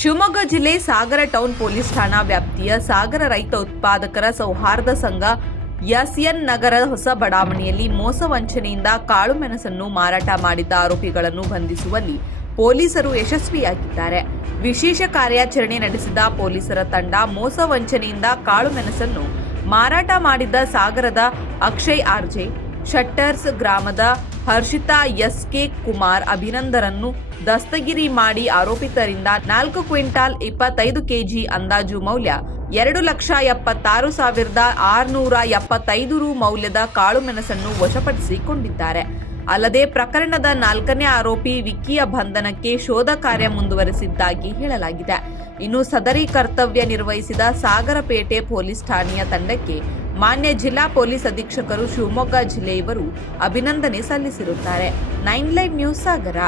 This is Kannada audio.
ಶಿವಮೊಗ್ಗ ಜಿಲ್ಲೆ ಸಾಗರ ಟೌನ್ ಪೊಲೀಸ್ ಠಾಣಾ ವ್ಯಾಪ್ತಿಯ ಸಾಗರ ರೈತ ಉತ್ಪಾದಕರ ಸೌಹಾರ್ದ ಸಂಘ ಎಸ್ಎನ್ ನಗರ ಹೊಸ ಬಡಾವಣೆಯಲ್ಲಿ ಮೋಸ ವಂಚನೆಯಿಂದ ಕಾಳುಮೆಣಸನ್ನು ಮಾರಾಟ ಮಾಡಿದ್ದ ಆರೋಪಿಗಳನ್ನು ಬಂಧಿಸುವಲ್ಲಿ ಪೊಲೀಸರು ಯಶಸ್ವಿಯಾಗಿದ್ದಾರೆ. ವಿಶೇಷ ಕಾರ್ಯಾಚರಣೆ ನಡೆಸಿದ ಪೊಲೀಸರ ತಂಡ ಮೋಸ ವಂಚನೆಯಿಂದ ಕಾಳುಮೆಣಸನ್ನು ಮಾರಾಟ ಮಾಡಿದ್ದ ಸಾಗರದ ಅಕ್ಷಯ್ ಆರ್ಜೆ, ಶಟ್ಟರ್ಸ್ ಗ್ರಾಮದ ಹರ್ಷಿತಾ ಎಸ್ ಕೆ ಕುಮಾರ್ ಅಭಿನಂದರನ್ನು ದಸ್ತಗಿರಿ ಮಾಡಿ ಆರೋಪಿತರಿಂದ ನಾಲ್ಕು ಕ್ವಿಂಟಾಲ್ ಇಪ್ಪತ್ತೈದು ಕೆಜಿ ಅಂದಾಜು ಮೌಲ್ಯ ಎರಡು ಲಕ್ಷ ಎಪ್ಪತ್ತಾರು ಸಾವಿರದ ಆರುನೂರ ಎಪ್ಪತ್ತೈದು ರು ಮೌಲ್ಯದ ಕಾಳುಮೆಣಸನ್ನು ವಶಪಡಿಸಿಕೊಂಡಿದ್ದಾರೆ. ಅಲ್ಲದೆ ಪ್ರಕರಣದ ನಾಲ್ಕನೇ ಆರೋಪಿ ವಿಕ್ಕಿಯ ಬಂಧನಕ್ಕೆ ಶೋಧ ಕಾರ್ಯ ಮುಂದುವರೆಸಿದ್ದಾಗಿ ಹೇಳಲಾಗಿದೆ. ಇನ್ನು ಸದರಿ ಕರ್ತವ್ಯ ನಿರ್ವಹಿಸಿದ ಸಾಗರಪೇಟೆ ಪೊಲೀಸ್ ಠಾಣೆಯ ತಂಡಕ್ಕೆ ಮಾನ್ಯ ಜಿಲ್ಲಾ ಪೊಲೀಸ್ ಅಧೀಕ್ಷಕರು ಶಿವಮೊಗ್ಗ ಜಿಲ್ಲೆಯವರು ಅಭಿನಂದನೆ ಸಲ್ಲಿಸಿರುತ್ತಾರೆ. Nine live news Sagar.